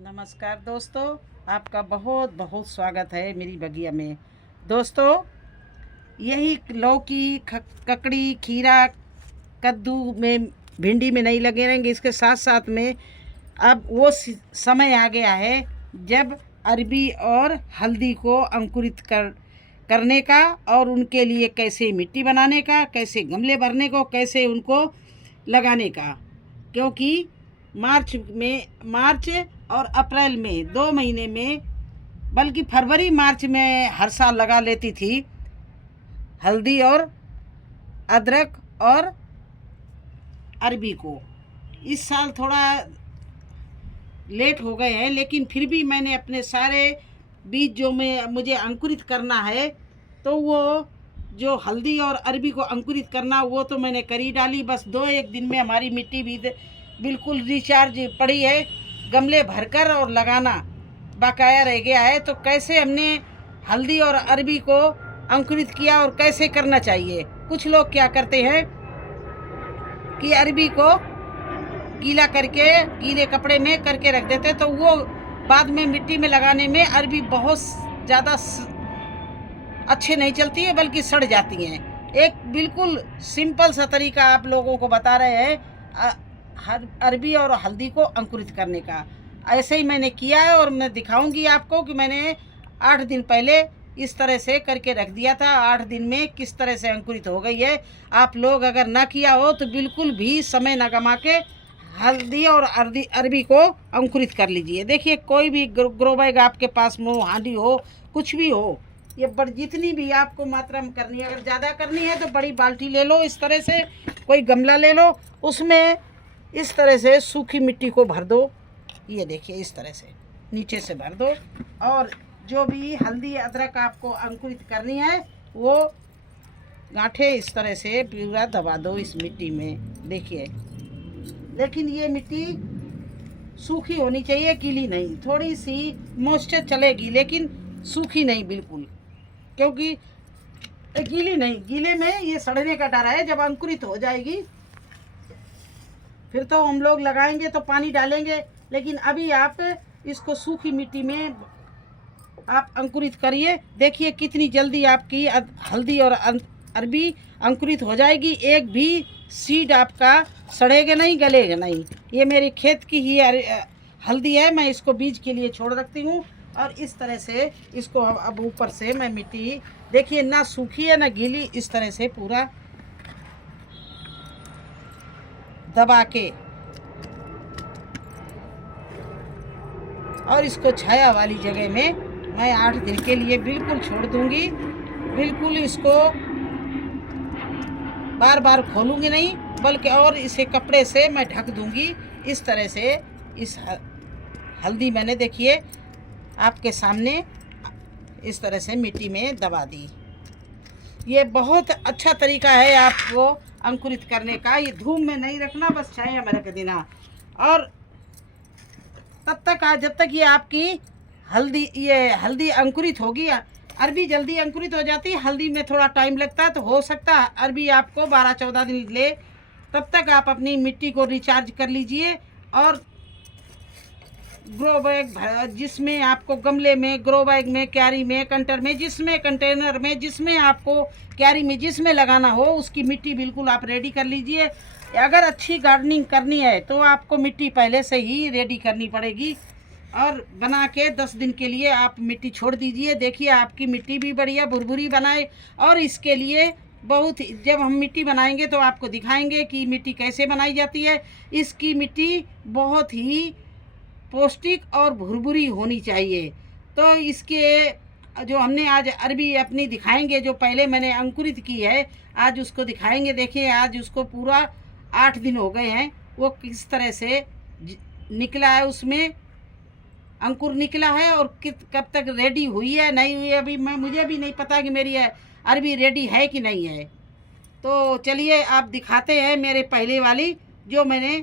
नमस्कार दोस्तों, आपका बहुत बहुत स्वागत है मेरी बगिया में। दोस्तों, यही लौकी, ककड़ी, खीरा, कद्दू में, भिंडी में नहीं लगे रहेंगे। इसके साथ साथ में अब वो समय आ गया है जब अरबी और हल्दी को अंकुरित करने का, और उनके लिए कैसे मिट्टी बनाने का, कैसे गमले भरने को, कैसे उनको लगाने का। क्योंकि मार्च और अप्रैल में 2 महीने में, बल्कि फरवरी मार्च में हर साल लगा लेती थी हल्दी और अदरक और अरबी को। इस साल थोड़ा लेट हो गए हैं, लेकिन फिर भी मैंने अपने सारे बीज जो मुझे अंकुरित करना है, तो वो जो हल्दी और अरबी को अंकुरित करना, वो तो मैंने करी डाली। बस 2-1 दिन में हमारी मिट्टी भी बिल्कुल रिचार्ज पड़ी है। गमले भरकर और लगाना बकाया रह गया है। तो कैसे हमने हल्दी और अरबी को अंकुरित किया और कैसे करना चाहिए। कुछ लोग क्या करते हैं कि अरबी को गीला करके गीले कपड़े में करके रख देते, तो वो बाद में मिट्टी में लगाने में अरबी बहुत ज़्यादा अच्छे नहीं चलती है, बल्कि सड़ जाती हैं। एक बिल्कुल सिंपल सा तरीका आप लोगों को बता रहे हैं अरबी और हल्दी को अंकुरित करने का। ऐसे ही मैंने किया है और मैं दिखाऊंगी आपको कि मैंने 8 दिन पहले इस तरह से करके रख दिया था। 8 दिन में किस तरह से अंकुरित हो गई है। आप लोग अगर ना किया हो तो बिल्कुल भी समय ना गमा के हल्दी और अरबी को अंकुरित कर लीजिए। देखिए, कोई भी ग्रो बैग आपके पास में हो, हांडी हो, कुछ भी हो, ये जितनी भी आपको मात्रा में करनी है। अगर ज़्यादा करनी है तो बड़ी बाल्टी ले लो, इस तरह से कोई गमला ले लो, उसमें इस तरह से सूखी मिट्टी को भर दो। ये देखिए, इस तरह से नीचे से भर दो, और जो भी हल्दी अदरक आपको अंकुरित करनी है वो गांठे इस तरह से पूरा दबा दो इस मिट्टी में। देखिए, लेकिन ये मिट्टी सूखी होनी चाहिए, गीली नहीं। थोड़ी सी मॉइस्चर चलेगी, लेकिन सूखी नहीं बिल्कुल, क्योंकि गीली नहीं। गीले में ये सड़ने का डर है। जब अंकुरित हो जाएगी फिर तो हम लोग लगाएंगे तो पानी डालेंगे, लेकिन अभी आप इसको सूखी मिट्टी में आप अंकुरित करिए। देखिए कितनी जल्दी आपकी हल्दी और अरबी अंकुरित हो जाएगी। एक भी सीड आपका सड़ेगा नहीं, गलेगा नहीं। ये मेरे खेत की ही हल्दी है, मैं इसको बीज के लिए छोड़ रखती हूँ। और इस तरह से इसको अब ऊपर से मैं मिट्टी, देखिए ना सूखी है ना गीली, इस तरह से पूरा दबा के, और इसको छाया वाली जगह में मैं 8 दिन के लिए बिल्कुल छोड़ दूंगी। बिल्कुल इसको बार बार खोलूंगी नहीं, बल्कि और इसे कपड़े से मैं ढक दूंगी। इस तरह से इस हल्दी मैंने, देखिए आपके सामने, इस तरह से मिट्टी में दबा दी। ये बहुत अच्छा तरीका है आपको अंकुरित करने का। ये धूप में नहीं रखना, बस छाया में रख देना। और तब तक जब तक ये आपकी हल्दी अंकुरित होगी। अरबी जल्दी अंकुरित हो जाती है, हल्दी में थोड़ा टाइम लगता है। तो हो सकता है अरबी आपको 12-14 दिन ले। तब तक आप अपनी मिट्टी को रिचार्ज कर लीजिए। और ग्रो बैग, जिसमें आपको गमले में, ग्रो बैग में, क्यारी में, कंटेनर में, जिसमें आपको क्यारी में जिसमें लगाना हो, उसकी मिट्टी बिल्कुल आप रेडी कर लीजिए। अगर अच्छी गार्डनिंग करनी है तो आपको मिट्टी पहले से ही रेडी करनी पड़ेगी। और बना के 10 दिन के लिए आप मिट्टी छोड़ दीजिए। देखिए आपकी मिट्टी भी बढ़िया भुरभुरी बनाए। और इसके लिए जब हम मिट्टी बनाएंगे तो आपको दिखाएंगे कि मिट्टी कैसे बनाई जाती है। इसकी मिट्टी बहुत ही पौष्टिक और भुरभुरी होनी चाहिए। तो इसके जो हमने आज अरबी अपनी दिखाएंगे, जो पहले मैंने अंकुरित की है, आज उसको दिखाएंगे। देखिए, आज उसको पूरा 8 दिन हो गए हैं। वो किस तरह से निकला है, उसमें अंकुर निकला है। और कब तक रेडी हुई है नहीं हुई है, अभी मुझे भी नहीं पता कि मेरी अरबी रेडी है कि नहीं है। तो चलिए आप दिखाते हैं मेरे पहले वाली, जो मैंने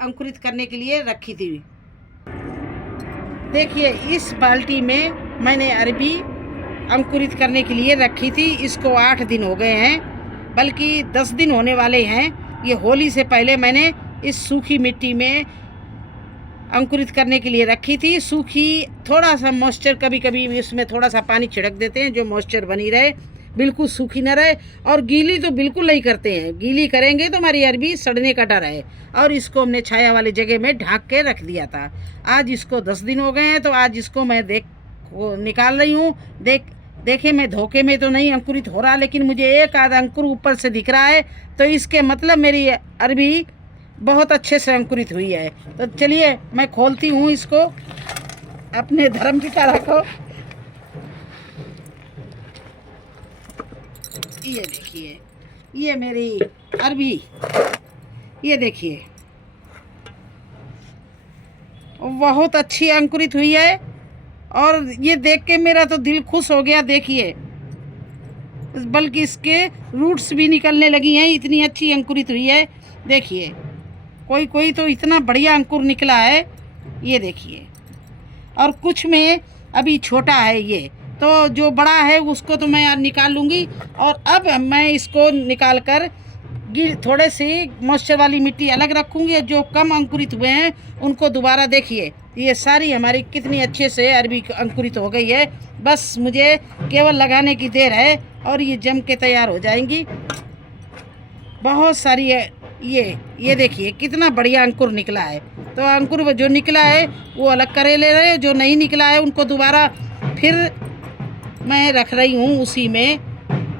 अंकुरित करने के लिए रखी थी। देखिए, इस बाल्टी में मैंने अरबी अंकुरित करने के लिए रखी थी। इसको 8 दिन हो गए हैं, बल्कि 10 दिन होने वाले हैं। ये होली से पहले मैंने इस सूखी मिट्टी में अंकुरित करने के लिए रखी थी। सूखी, थोड़ा सा मॉइस्चर, कभी कभी इसमें थोड़ा सा पानी छिड़क देते हैं जो मॉइस्चर बनी रहे, बिल्कुल सूखी न रहे। और गीली तो बिल्कुल नहीं करते हैं, गीली करेंगे तो हमारी अरबी सड़ने का डर है। और इसको हमने छाया वाली जगह में ढक के रख दिया था। आज इसको 10 दिन हो गए हैं, तो आज इसको मैं निकाल रही हूँ। देखे मैं धोखे में तो नहीं अंकुरित हो रहा, लेकिन मुझे एक आधा अंकुर ऊपर से दिख रहा है, तो इसके मतलब मेरी अरबी बहुत अच्छे से अंकुरित हुई है। तो चलिए मैं खोलती हूँ इसको, अपने धर्म की तरह को। ये देखिए, ये मेरी अरबी, ये देखिए बहुत अच्छी अंकुरित हुई है। और ये देख के मेरा तो दिल खुश हो गया। देखिए, बल्कि इसके रूट्स भी निकलने लगी हैं, इतनी अच्छी अंकुरित हुई है। देखिए, कोई तो इतना बढ़िया अंकुर निकला है, ये देखिए। और कुछ में अभी छोटा है, ये तो जो बड़ा है उसको तो मैं निकाल लूँगी। और अब मैं इसको निकाल कर थोड़े सी मॉइस्चर वाली मिट्टी अलग रखूँगी, और जो कम अंकुरित हुए हैं उनको दोबारा। देखिए, ये सारी हमारी कितनी अच्छे से अरबी अंकुरित हो गई है। बस मुझे केवल लगाने की देर है और ये जम के तैयार हो जाएंगी। बहुत सारी है। ये देखिए कितना बढ़िया अंकुर निकला है। तो अंकुर जो निकला है वो अलग करे ले रहे हैं, जो नहीं निकला है उनको दोबारा फिर मैं रख रही हूँ उसी में,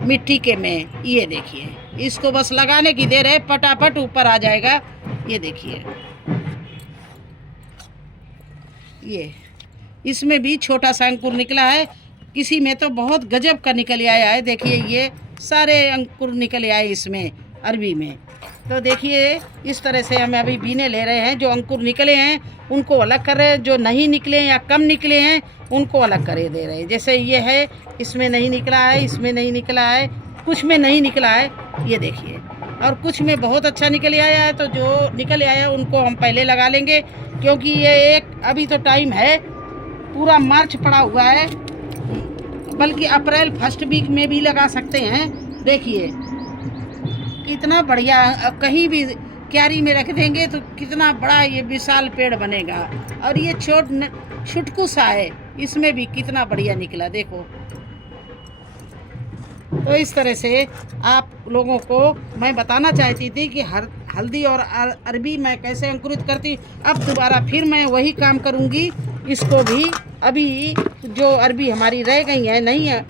मिट्टी के में। ये देखिए, इसको बस लगाने की देर है, पटापट ऊपर आ जाएगा। ये देखिए, ये इसमें भी छोटा सा अंकुर निकला है, किसी में तो बहुत गजब का निकल आया है। देखिए, ये सारे अंकुर निकल आए इसमें अरबी में। तो देखिए, इस तरह से हम अभी बीने ले रहे हैं। जो अंकुर निकले हैं उनको अलग कर रहे हैं, जो नहीं निकले या कम निकले हैं उनको अलग करे दे रहे हैं। जैसे ये है, इसमें नहीं निकला है, इसमें नहीं निकला है, कुछ में नहीं निकला है, ये देखिए। और कुछ में बहुत अच्छा निकल आया है। तो जो निकल आया उनको हम पहले लगा लेंगे, क्योंकि ये एक अभी तो टाइम है, पूरा मार्च पड़ा हुआ है, बल्कि अप्रैल फर्स्ट वीक में भी लगा सकते हैं। देखिए कितना बढ़िया, कहीं भी क्यारी में रख देंगे तो कितना बड़ा ये विशाल पेड़ बनेगा। और ये छुटकू सा है, इसमें भी कितना बढ़िया निकला, देखो। तो इस तरह से आप लोगों को मैं बताना चाहती थी कि हल्दी और अरबी मैं कैसे अंकुरित करती। अब दोबारा फिर मैं वही काम करूंगी, इसको भी। अभी जो अरबी हमारी रह गई है, नहीं है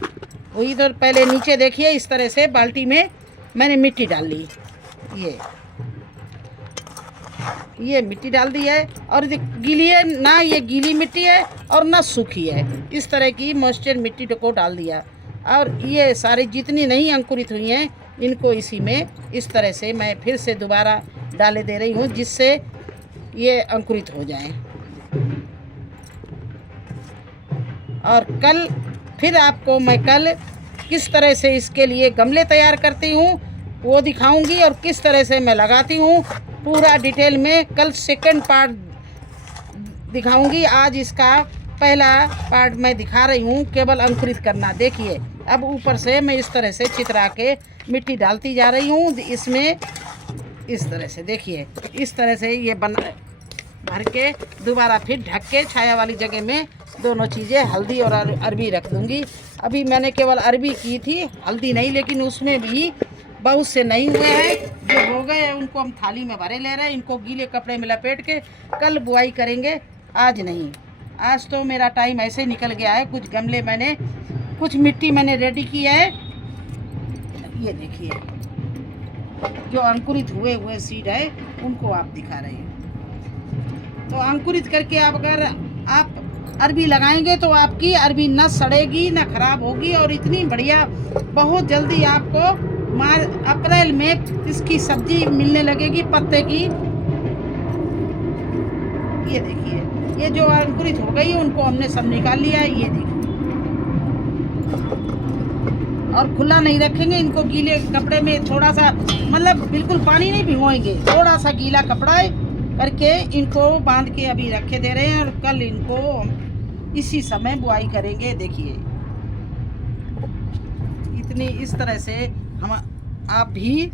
वही, तो पहले नीचे देखिए, इस तरह से बाल्टी में मैंने मिट्टी डाल ली। ये मिट्टी डाल दी है, और गीली है ना, ये गीली मिट्टी है और ना सूखी है। इस तरह की मॉइस्चर मिट्टी को डाल दिया। और ये सारी जितनी नहीं अंकुरित हुई हैं इनको इसी में इस तरह से मैं फिर से दोबारा डाले दे रही हूँ, जिससे ये अंकुरित हो जाएं। और कल फिर आपको मैं किस तरह से इसके लिए गमले तैयार करती हूँ वो दिखाऊंगी, और किस तरह से मैं लगाती हूँ पूरा डिटेल में कल सेकंड पार्ट दिखाऊंगी। आज इसका पहला पार्ट मैं दिखा रही हूँ, केवल अंकुरित करना। देखिए, अब ऊपर से मैं इस तरह से चित्रा के मिट्टी डालती जा रही हूँ इसमें, इस तरह से। देखिए, इस तरह से ये भर के दोबारा फिर ढक के छाया वाली जगह में दोनों चीज़ें, हल्दी और अरबी रख दूँगी। अभी मैंने केवल अरबी की थी, हल्दी नहीं, लेकिन उसमें भी बहुत से नहीं हुए हैं। जो हो गए हैं उनको हम थाली में भरे ले रहे हैं। इनको गीले कपड़े में लपेट के कल बुआई करेंगे, आज नहीं। आज तो मेरा टाइम ऐसे निकल गया है। कुछ मिट्टी मैंने रेडी की है। ये देखिए, जो अंकुरित हुए सीड है उनको आप दिखा रहे हैं। तो अंकुरित करके आप अगर आप अरबी लगाएंगे तो आपकी अरबी न सड़ेगी न खराब होगी, और इतनी बढ़िया बहुत जल्दी आपको अप्रैल में इसकी सब्जी मिलने लगेगी पत्ते की। ये देखिए, ये जो अंकुरित हो गई है उनको हमने सब निकाल लिया है। ये देखिए, और खुला नहीं रखेंगे इनको, गीले कपड़े में थोड़ा सा, मतलब बिल्कुल पानी नहीं भिगोएंगे, थोड़ा सा गीला कपड़ा करके इनको बांध के अभी रखे दे रहे हैं। और कल इनको इसी समय बुआई करेंगे। देखिए, इतनी इस तरह से हम आप भी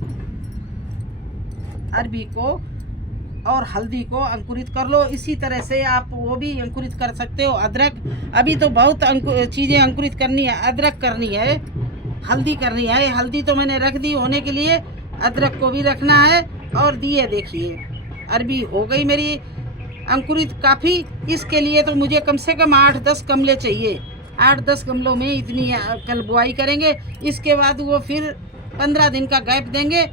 अरबी को और हल्दी को अंकुरित कर लो। इसी तरह से आप वो भी अंकुरित कर सकते हो। अदरक, अभी तो बहुत चीज़ें अंकुरित करनी है। अदरक करनी है, हल्दी करनी है। हल्दी तो मैंने रख दी होने के लिए, अदरक को भी रखना है। और दिए देखिए अरबी हो गई मेरी अंकुरित काफ़ी। इसके लिए तो मुझे कम से कम 8-10 गमले चाहिए। 8-10 गमलों में इतनी कल बुआई करेंगे। इसके बाद वो फिर 15 दिन का गैप देंगे।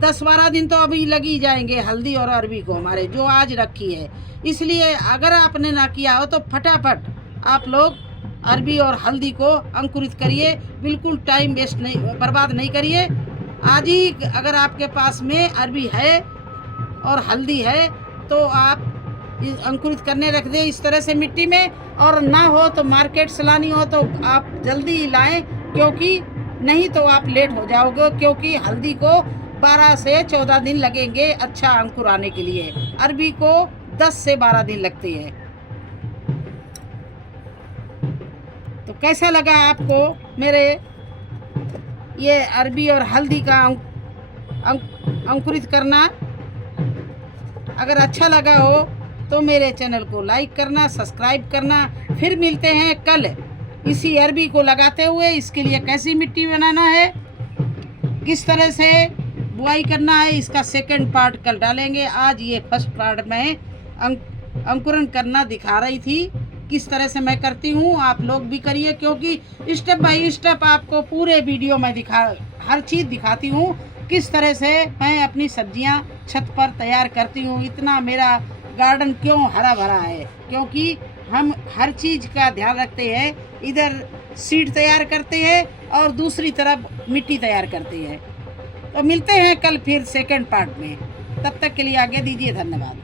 10-12 दिन तो अभी लग ही जाएंगे हल्दी और अरबी को हमारे, जो आज रखी है। इसलिए अगर आपने ना किया हो तो फटाफट आप लोग अरबी और हल्दी को अंकुरित करिए। बिल्कुल टाइम वेस्ट नहीं, बर्बाद नहीं करिए। आज ही अगर आपके पास में अरबी है और हल्दी है तो आप अंकुरित करने रख दें इस तरह से मिट्टी में। और ना हो तो मार्केट से लानी हो तो आप जल्दी ही लाएं, क्योंकि नहीं तो आप लेट हो जाओगे। क्योंकि हल्दी को 12 से 14 दिन लगेंगे अच्छा अंकुर आने के लिए। अरबी को 10 से 12 दिन लगते हैं। तो कैसा लगा आपको मेरे ये अरबी और हल्दी का अंकुरित करना? अगर अच्छा लगा हो तो मेरे चैनल को लाइक करना, सब्सक्राइब करना। फिर मिलते हैं कल इसी अरबी को लगाते हुए। इसके लिए कैसी मिट्टी बनाना है, किस तरह से बुआई करना है, इसका सेकंड पार्ट कल डालेंगे। आज ये फर्स्ट पार्ट में अंकुरण करना दिखा रही थी, किस तरह से मैं करती हूँ। आप लोग भी करिए, क्योंकि स्टेप बाय स्टेप आपको पूरे वीडियो में हर चीज़ दिखाती हूँ। किस तरह से मैं अपनी सब्जियाँ छत पर तैयार करती हूँ। इतना मेरा गार्डन क्यों हरा भरा है, क्योंकि हम हर चीज़ का ध्यान रखते हैं। इधर सीड तैयार करते हैं और दूसरी तरफ मिट्टी तैयार करते हैं। तो मिलते हैं कल फिर सेकंड पार्ट में। तब तक के लिए आगे दीजिए, धन्यवाद।